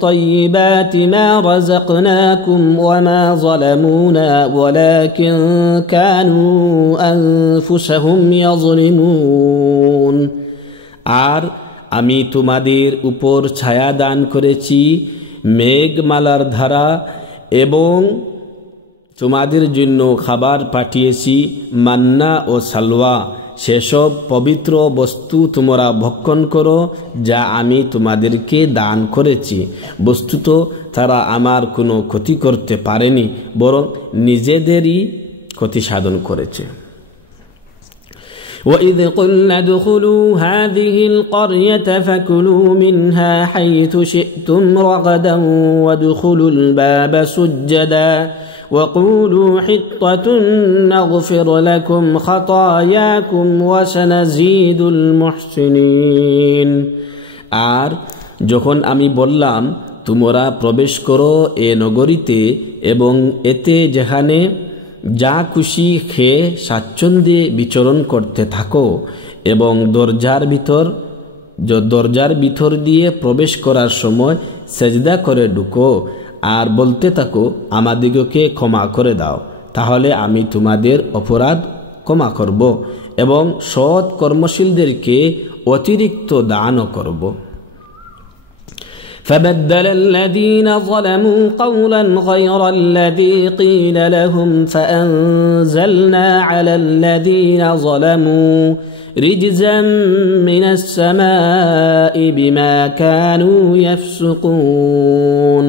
طَيِّبَاتِ مَا رَزَقْنَاكُمْ وَمَا ظَلَمُونَا وَلَٰكِن كَانُوا أَنفُسَهُمْ يَظْلِمُونَ। আর আমি তোমাদের উপর ছায়া দান করেছি, মেঘমালার ধারা, এবং তোমাদের জন্য খাবার পাঠিয়েছি মান্না ও সালওয়া, সেসব পবিত্র বস্তু তোমরা ভক্ষণ করো যা আমি তোমাদেরকে দান করেছি। বস্তুত তারা আমার কোনো ক্ষতি করতে পারেনি, বরং নিজেদেরই ক্ষতি সাধন করেছে। وَإِذْ قُلْنَا ادْخُلُوا هَٰذِهِ الْقَرْيَةَ فَكُلُوا مِنْهَا حَيْثُ شِئْتُمْ رَغَدًا وَادْخُلُوا الْبَابَ سُجَّدًا وَقُولُوا حِطَّةٌ نَّغْفِرْ لَكُمْ خَطَايَاكُمْ وَسَنَزِيدُ الْمُحْسِنِينَ। আর যখন আমি বললাম, তোমরা প্রবেশ করো এ নগরীতে এবং এতে যেখানে যা খুশি খেয়ে স্বাচ্ছন্দ্যে বিচরণ করতে থাকো, এবং দরজার ভিতর দিয়ে প্রবেশ করার সময় সেজদা করে ঢুকো, আর বলতে থাকো, আমাদিগকে ক্ষমা করে দাও, তাহলে আমি তোমাদের অপরাধ ক্ষমা করব এবং সৎ কর্মশীলদেরকে অতিরিক্ত দানও করব। فبدل الذين ظلموا قولا غير الذي قيل لهم فأنزلنا على الذين ظلموا رجزا من السماء بما كانوا يفسقون।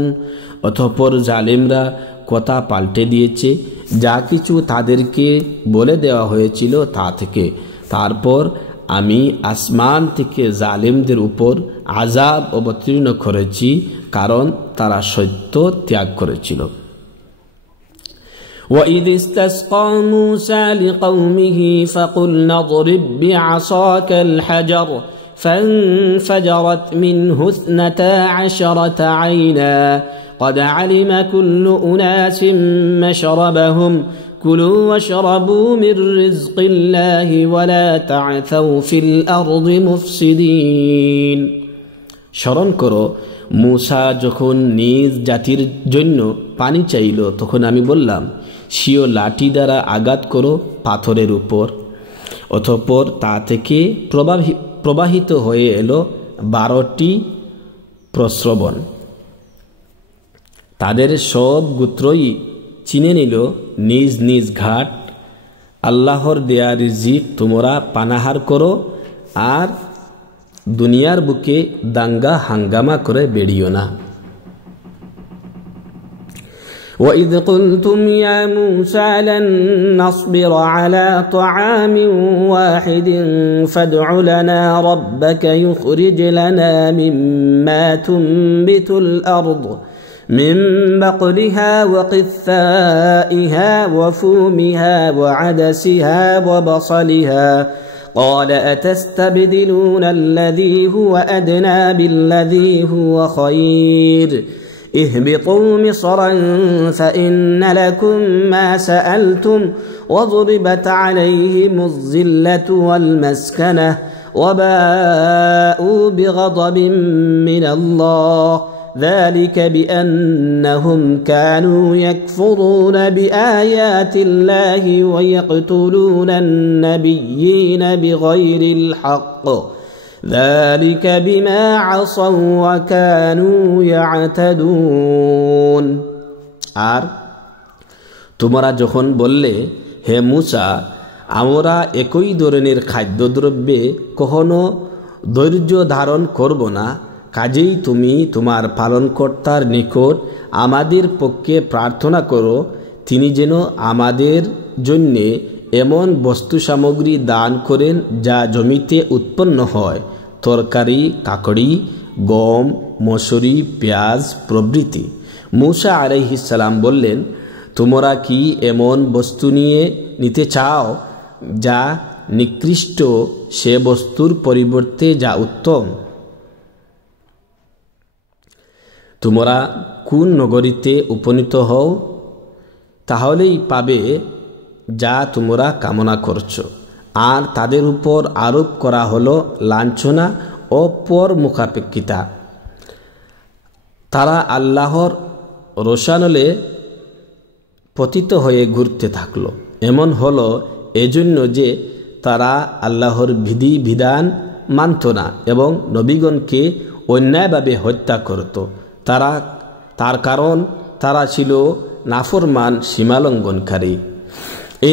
অতঃপর জালিমরা কথা পাল্টে দিয়েছে যা কিছু তাদেরকে বলে দেওয়া হয়েছিল তা থেকে। তারপর আমি আসমান থেকে জালিমদের উপর আযাব অবতীর্ণ করেছি, কারণ তারা সত্য ত্যাগ করেছিল। وَإِذِ اسْتَسْقَىٰ مُوسَىٰ لِقَوْمِهِ فَقُلْنَا اضْرِب بِّعَصَاكَ الْحَجَرَ فَانفَجَرَتْ مِنْهُ 12 عَيْنًا قَدْ عَلِمَ كُلُّ أُنَاسٍ مَّشْرَبَهُمْ كُلُوا وَاشْرَبُوا مِن رِّزْقِ اللَّهِ وَلَا تَعْثَوْا فِي الْأَرْضِ مُفْسِدِينَ। স্মরণ করো, মূসা যখন নিজ জাতির জন্য পানি চাইল, তখন আমি বললাম, স্বীয় লাঠি দ্বারা আঘাত করো পাথরের উপর। অতঃপর তা থেকে প্রবাহিত হয়ে এলো 12টি প্রস্রবণ। তাদের সব গোত্রই চিনে নিল নিজ নিজ ঘাট। আল্লাহর দেয়া রিজিক তোমরা পানাহার করো, আর দুনিয়ার বুকে দাঙ্গা হাঙ্গামা করে বেড়িও না। وَإِذْ قُلْتُمْ يَا مُوسَىٰ لَن نَّصْبِرَ عَلَىٰ طَعَامٍ وَاحِدٍ فَادْعُ لَنَا رَبَّكَ يُخْرِجْ لَنَا مِمَّا تُنبِتُ الْأَرْضُ مِن بَقْلِهَا وَقِثَّائِهَا وَفُومِهَا وَعَدَسِهَا وَبَصَلِهَا قَالَ أَتَسْتَبْدِلُونَ الَّذِي هُوَ أَدْنَىٰ بِالَّذِي هُوَ خَيْرٌ اهْبِطُوا مِصْرًا فَإِنَّ لَكُم مَّا سَأَلْتُمْ وَضُرِبَتْ عَلَيْهِمُ الذِّلَّةُ وَالْمَسْكَنَةُ وباءوا بغضب من الله ذلك بأنهم كانوا يكفرون بآيات الله ويقتلون النبيين بغير الحق ذلك بما عصوا وكانوا يعتدون আর তোমরা যখন বললে হে মুসা আমরা একই ধরনের খাদ্যদ্রব্যে কখনো ধৈর্য ধারণ করব না, কাজেই তুমি তোমার পালনকর্তার নিকট আমাদের পক্ষে প্রার্থনা করো তিনি যেন আমাদের জন্যে এমন বস্তু সামগ্রী দান করেন যা জমিতে উৎপন্ন হয়, তরকারি, কাকড়ি, গম, মসুরি, পেঁয়াজ প্রভৃতি। মূসা আলাইহিস সালাম বললেন, তোমরা কি এমন বস্তু নিতে চাও যা নিকৃষ্ট সে বস্তুর পরিবর্তে যা উত্তম? তোমরা কোন নগরীতে উপনীত হও তাহলেই পাবে যা তোমরা কামনা করছো। আর তাদের উপর আরোপ করা হলো লাঞ্ছনা ও পর মুখাপেক্ষিতা। তারা আল্লাহর রোশানলে পতিত হয়ে ঘুরতে থাকলো। এমন হলো এজন্য যে তারা আল্লাহর বিধান মানত না এবং নবীগণকে অন্যায়ভাবে হত্যা করত। তার কারণ তারা ছিল নাফরমান সীমালঙ্ঘনকারী।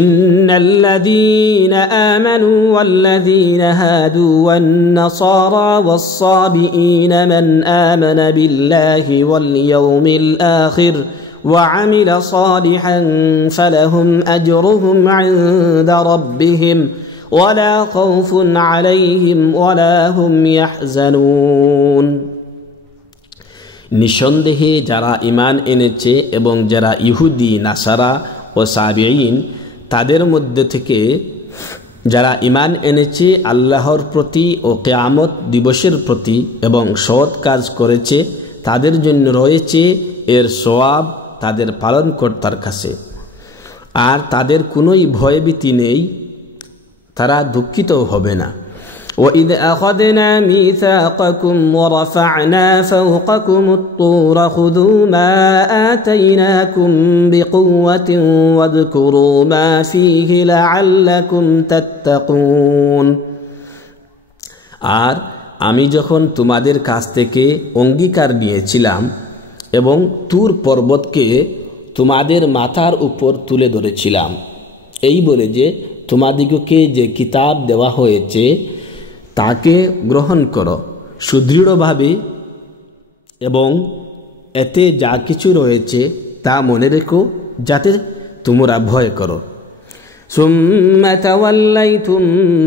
ইন্নাল্লাযীনা আমানু ওয়াল্লাযীনা হাদু ওয়ান-নাসারা ওয়াস-সাবিঈনা মান আমানা বিল্লাহি ওয়াল ইয়াউমিল আখির وعمل صالحا فلهم أجرهم عند ربهم ولا خوف عليهم ولا هم يحزنون। নিঃসন্দেহে যারা ঈমান এনেছে এবং যারা ইহুদি, নাসারা ও সাবিঈন তাদের মধ্যে থেকে যারা ঈমান এনেছে আল্লাহর প্রতি ও কিয়ামত দিবসের প্রতি এবং সৎ কাজ করেছে তাদের জন্য রয়েছে এর সওয়াব তাদের পালনকর্তার কাছে। আর তাদের কোনোই ভয়ভীতি নেই, তারা দুঃখিত হবে না। وَإِذْ أَخَذْنَا مِيثَاقَكُمْ وَرَفَعْنَا فَوْقَكُمُ الطُّورَ خُذُوا مَا آتَيْنَاكُمْ بِقُوَّةٍ وَاذْكُرُوا مَا فِيهِ لَعَلَّكُمْ تَتَّقُونَ। আর আমি যখন তোমাদের কাছ থেকে অঙ্গীকার নিয়েছিলাম এবং তুর পর্বতকে তোমাদের মাথার উপর তুলে ধরেছিলাম, এই বলে যে তোমাদিগকে যে কিতাব দেওয়া হয়েছে তাকে গ্রহণ করো সুদৃঢ়ভাবে এবং এতে যা কিছু রয়েছে তা মনে রেখো যাতে তোমরা ভয় করো। ثم توليتم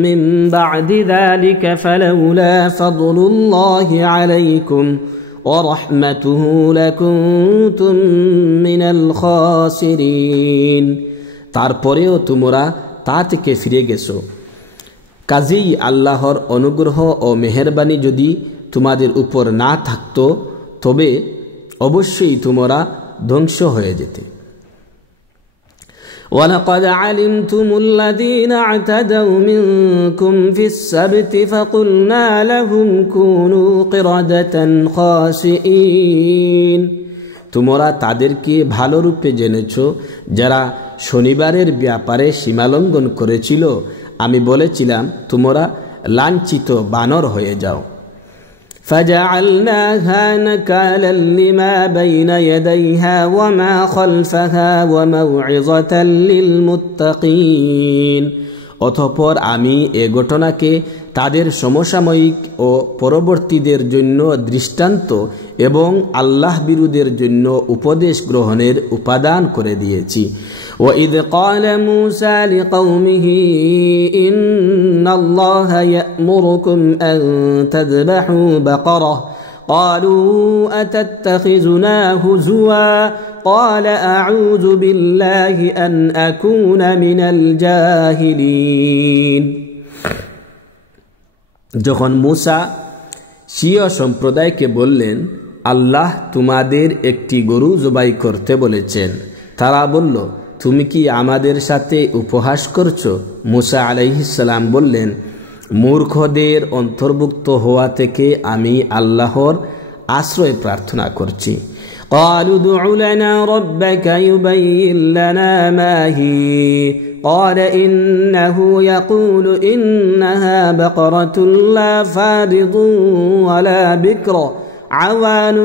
من بعد ذلك فلولا فضل الله عليكم ورحمته لكنتم من الخاسرين। তারপরেও তোমরা তা থেকে ফিরে গেছো, কাজেই আল্লাহর অনুগ্রহ ও মেহেরবানি যদি তোমাদের উপর না থাকতো তবে অবশ্যই তোমরা ধ্বংস হয়ে যেতে। وَلَقَدْ عَلِمْتُمُ الَّذِينَ اعْتَدَوْا مِنكُمْ فِي السَّبْتِ فَقُلْنَا لَهُمْ كُونُوا قِرَدَةً خَاسِئِينَ। তোমরা তাদেরকে ভালোরূপে জেনেছ যারা শনিবারের ব্যাপারে সীমালঙ্ঘন করেছিল। আমি বলেছিলাম তোমরা লাঞ্ছিত বানর হয়ে যাও। فَجَعَلْنَاهَا نَكَالًا لِمَا بَيْنَ يَدَيْهَا وَمَا خَلْفَهَا وَمَوْعِظَةً لِلْمُتَّقِينَ। অতঃপর আমি এ ঘটনাকে তাদের সমসাময়িক ও পরবর্তীদের জন্য দৃষ্টান্ত এবং আল্লাহ বিরুদ্ধের জন্য উপদেশ গ্রহণের উপাদান করে দিয়েছি। وَإِذْ قَالَ مُوسَى لِقَوْمِهِ إِنَّ اللَّهَ يَأْمُرُكُمْ أَن تَذْبَحُوا بَقَرَةً قَالُوا أَتَتَّخِذُنَا هُزُوًا قَالَ أَعُوذُ بِاللَّهِ أَنْ أَكُونَ مِنَ الْجَاهِلِينَ। যখন মূসা শিয়া সম্প্রদায়কে বললেন, আল্লাহ তোমাদের একটি গরু জবাই করতে বলেছেন, তারা বলল, তুমি কি আমাদের সাথে উপহাস করছো? মূসা আলাইহিস সালাম বললেন, মূর্খদের অন্তর্ভুক্ত হওয়া থেকে আমি আল্লাহর আশ্রয় প্রার্থনা করছি। قالوا ادع لنا ربك يبين لنا ما هي قال إنه يقول إنها بقرة لا فارض ولا بكر عوان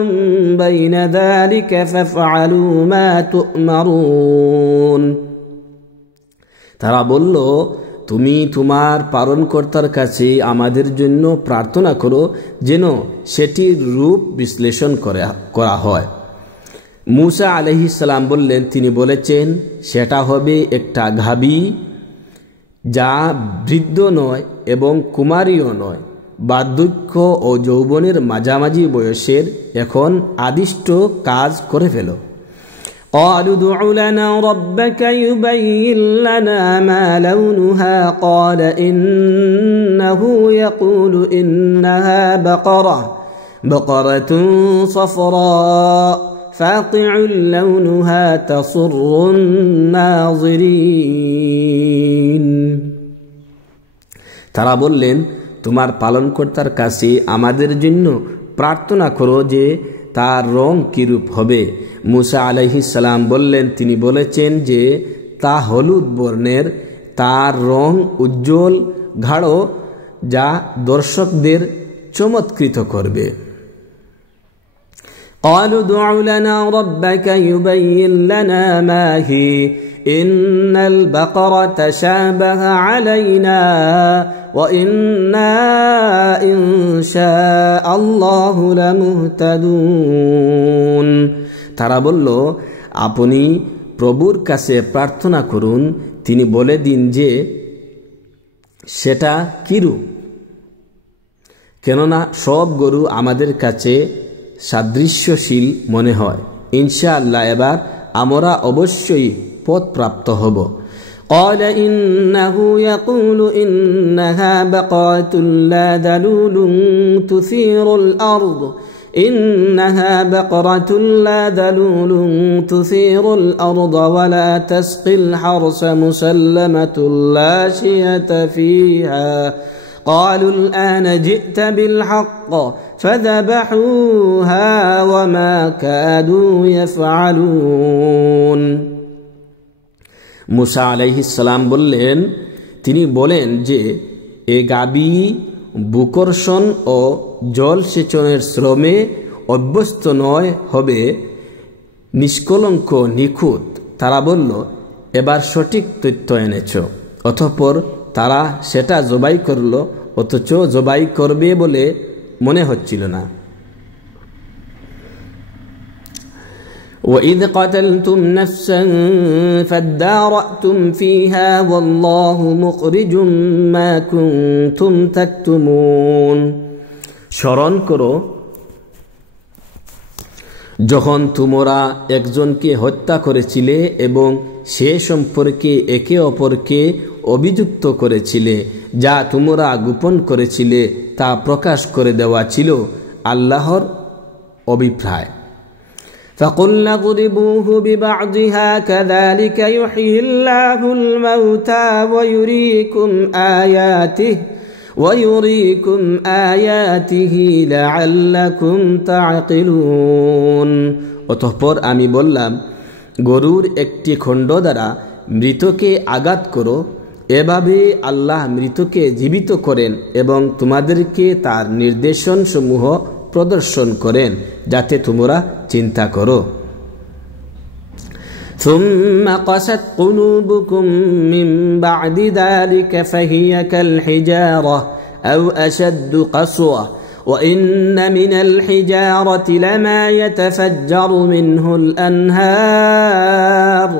بين ذلك فافعلوا ما تؤمرون। তারা বলল, তুমি তোমার পালনকর্তার কাছে আমাদের জন্য প্রার্থনা করো যেন সেটির রূপ বিশ্লেষণ করা হয়। মুসা আলাইহিস সালাম বললেন, তিনি বলেছেন সেটা হবে একটা গাভী যা বৃদ্ধ নয় এবং কুমারীও নয়, বার্ধক্য ও যৌবনের মাঝামাঝি বয়সের, এখন আদিষ্ট কাজ করে ফেলো। قالوا ادع لنا ربك يبين لنا ما لونها قال إنه يقول إنها بقرة صفراء فاقع لونها تسر الناظرين। তারা বললেন, তোমার পালনকর্তার কাছে আমাদের জন্য প্রার্থনা করো যে তার রং কিরূপ হবে। মুসা আলাইহিস সালাম বললেন, তিনি বলেছেন যে তা হলুদ বর্ণের, তার রং উজ্জ্বল গাঢ়, যা দর্শকদের চমৎকৃত করবে। قالوا ادع لنا ربك يبين لنا ما هي إن البقرة شابه علينا وإنا إن شاء الله لمهتدون। তারা বলল, আপনি প্রভুর কাছে প্রার্থনা করুন, তিনি বলে দিন যে সেটা কিরূপ, কেননা সব গরু আমাদের কাছে সাদৃশ্যশীল মনে হয়। ইনশাআল্লাহ এবার আমরা অবশ্যই পথপ্রাপ্ত হব। قال إنه يقول إنها بقرة لا ذلول تثير الأرض إنها بقرة لا ذلول تثير الأرض ولا تسقي الحرث مسلمة لا شية فيها قالوا الآن جئت بالحق فذبحوها وما كادوا يفعلون। মুসা আলাইহিস সালাম বললেন, তিনি বলেন যে এ গাবী বুকর্ষণ ও জলসেচনের শ্রমে অভ্যস্ত নয়, হবে নিষ্কলঙ্ক নিখুঁত। তারা বলল, এবার সঠিক তথ্য এনেছ। অতঃপর তারা সেটা জবাই করল, অথচ জবাই করবে বলে মনে হচ্ছিল না। وإذ قتلتم نفسا فادارأتم فيها والله مخرج ما كنتم تكتمون। স্মরণ করো যখন তোমরা একজনকে হত্যা করেছিলে এবং সে সম্পর্কে একে অপরকে অভিযুক্ত করেছিলে, যা তোমরা গোপন করেছিলে তা প্রকাশ করে দেওয়া ছিল আল্লাহর অভিপ্রায়। فقلنا اضربوه ببعضها كذلك يحيي الله الموتى ويريكم آياته لعلكم تعقلون। অতঃপর আমি বললাম, গরুর একটি খণ্ড দ্বারা মৃতকে আঘাত করো, এভাবে আল্লাহ মৃতকে জীবিত করেন এবং তোমাদেরকে তার নির্দেশন সমূহ প্রদর্শন করেন যাতে তোমরা চিন্তা করো। ثم قست قلوبكم من بعد ذلك فهي كالحجارة أو أشد قسوة وإن من الحجارة لما يتفجر منه الأنهار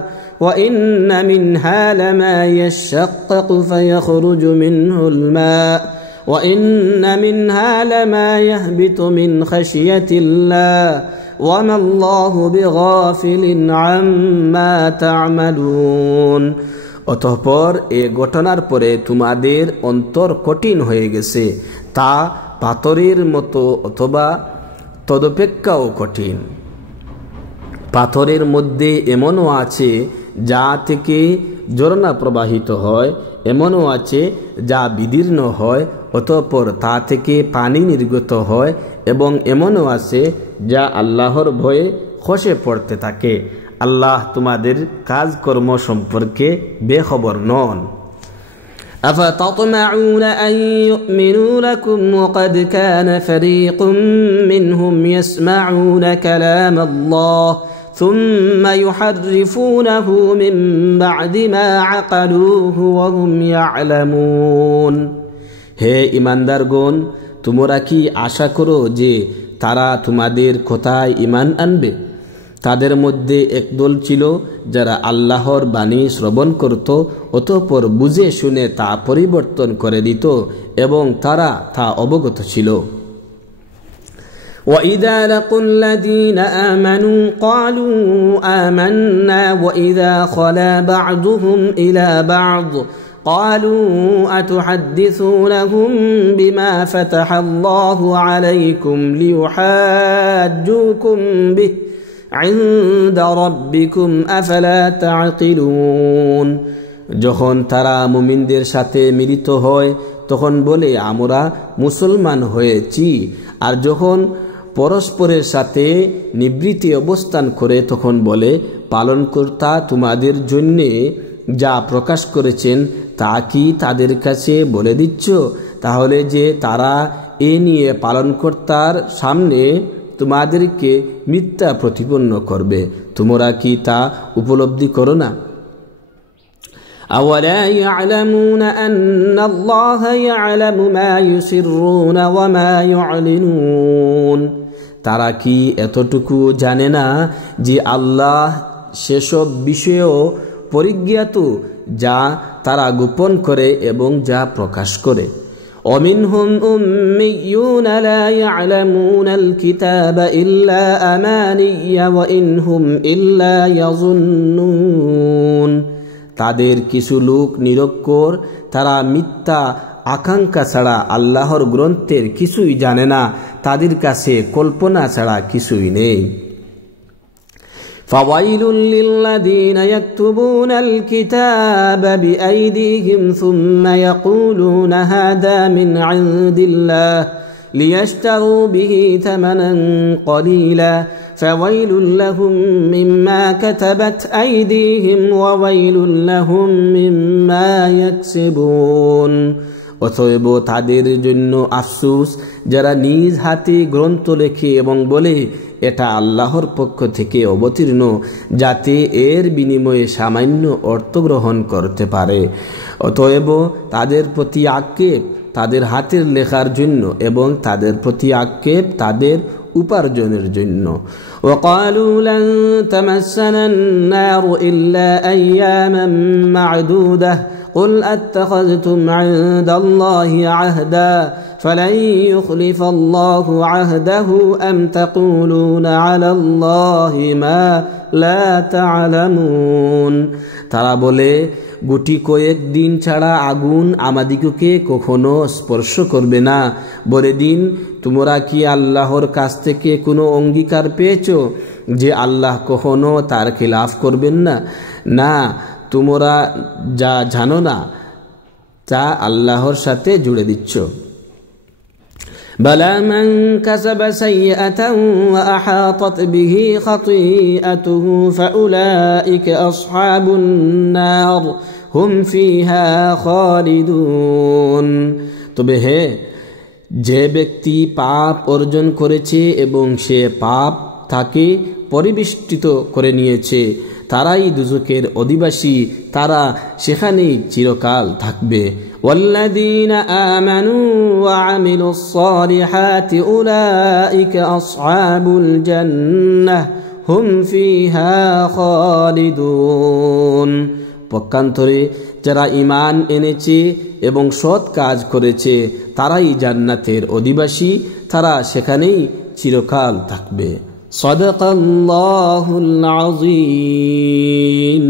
وإن منها لما يشقق فيخرج منه الماء وإن منها لما يهبط من خشية الله وما الله بغافل عما تعملون। অতঃপর এ ঘটনার পরে তোমাদের অন্তর কঠিন হয়ে গেছে, তা পাথরের মতো অথবা তদপেক্ষাও কঠিন। পাথরের মধ্যে এমনও আছে যা থেকে ঝর্ণা প্রবাহিত হয়, এমনও আছে যা বিদীর্ণ হয় অতঃপর তা থেকে পানি নির্গত হয়, এবং এমনও আছে যা আল্লাহর ভয়ে খসে পড়তে থাকে। আল্লাহ তোমাদের কাজকর্ম সম্পর্কে বেখবর নন। أفتطمعون أن يؤمنوا لكم وقد كان فريق منهم يسمعون كلام الله ثم يحرفونه من بعد ما عقلوه وهم يعلمون। হে ইমানদারগণ, তোমরা কি আশা করো যে তারা তোমাদের কথায় ঈমান আনবে? তাদের মধ্যে একদল ছিল যারা আল্লাহর বাণী শ্রবণ করত, অতঃপর বুঝে শুনে তা পরিবর্তন করে দিত এবং তারা তা অবগত ছিল। وَإِذَا لَقُوا الَّذِينَ آمَنُوا قَالُوا آمَنَّا وَإِذَا خَلَا بَعْضُهُمْ إِلَى بَعْضٍ قَالُوا أَتُحَدِّثُونَهُم بِمَا فَتَحَ اللَّهُ عَلَيْكُمْ لِيُحَاجُّوكُم بِهِ عند ربكم أفلا تعقلون। যখন তারা মুমিনদের সাথে মিলিত হয় তখন বলে আমরা মুসলমান হয়েছি, আর যখন পরস্পরের সাথে নিবৃত্তি অবস্থান করে তখন বলে পালনকর্তা তোমাদের জন্য যা প্রকাশ করেছেন তা কি তাদের কাছে বলে দিচ্ছ? তাহলে যে তারা এ নিয়ে পালনকর্তার সামনে তোমাদেরকে মিথ্যা প্রতিপন্ন করবে, তোমরা কি তা উপলব্ধি করো না? أولا يعلمون أن الله يعلم ما يسرون وما يعلنون। তারা কি এতটুকু জানে না যে আল্লাহ সেসব বিষয়েও পরিজ্ঞাত যা তারা গোপন করে এবং যা প্রকাশ করে। ومنهم أميون لا يعلمون الكتاب إلا أماني وإن هم إلا يظنون। তাদের কিছু লোক নিরক্ষর, তারা মিথ্যা আকাঙ্ক্ষা ছাড়া আল্লাহর গ্রন্থের কিছুই জানে না, তাদের কাছে কল্পনা ছাড়া কিছুই নেই। فويل للذين يكتبون الكتاب بأيديهم ثم يقولون هذا من عند الله ليشتروا به ثمنا قليلا فويل لهم مما كتبت أيديهم وويل لهم مما يكسبون। অতএব তাদের জন্য আফসোস যারা নিজ হাতে গ্রন্থ লেখে এবং বলে এটা আল্লাহর পক্ষ থেকে অবতীর্ণ, যাতে এর বিনিময়ে সামান্য অর্থ গ্রহণ করতে পারে। অতএব তাদের প্রতি আক্ষেপ তাদের হাতের লেখার জন্য এবং তাদের প্রতি আক্ষেপ তাদের উপার্জনের জন্য। وقالوا لن تمسنا النار إلا أياما معدودة قل أتخذتم عند الله عهدا فلن يخلف الله عهده أم تقولون على الله ما لا تعلمون। তারা বলে গুটি কয়েক দিন ছাড়া আগুন আমাদিগকে কখনো স্পর্শ করবে না। বলে দিন, তোমরা কি আল্লাহর কাছ থেকে কোনো অঙ্গীকার পেয়েছো যে আল্লাহ কখনো তার খিলাফ করবেন না? না, তোমরা যা জানো না তা আল্লাহর সাথে জুড়ে দিচ্ছ। بلى من كسب سيئة وأحاطت به خطيئته فأولئك أصحاب النار هم فيها خالدون। তবে হে, যে ব্যক্তি পাপ অর্জন করেছে এবং সে পাপ তাকে পরিবেষ্টিত করে নিয়েছে, তারাই দুজকের অধিবাসী, তারা সেখানেই চিরকাল থাকবে। والذين آمنوا وعملوا الصالحات أولئك أصحاب الجنة هم فيها خالدون। পক্ষান্তরে যারা ঈমান এনেছে এবং সৎ কাজ করেছে তারাই জান্নাতের অধিবাসী, তারা সেখানেই চিরকাল থাকবে। صدق الله العظيم।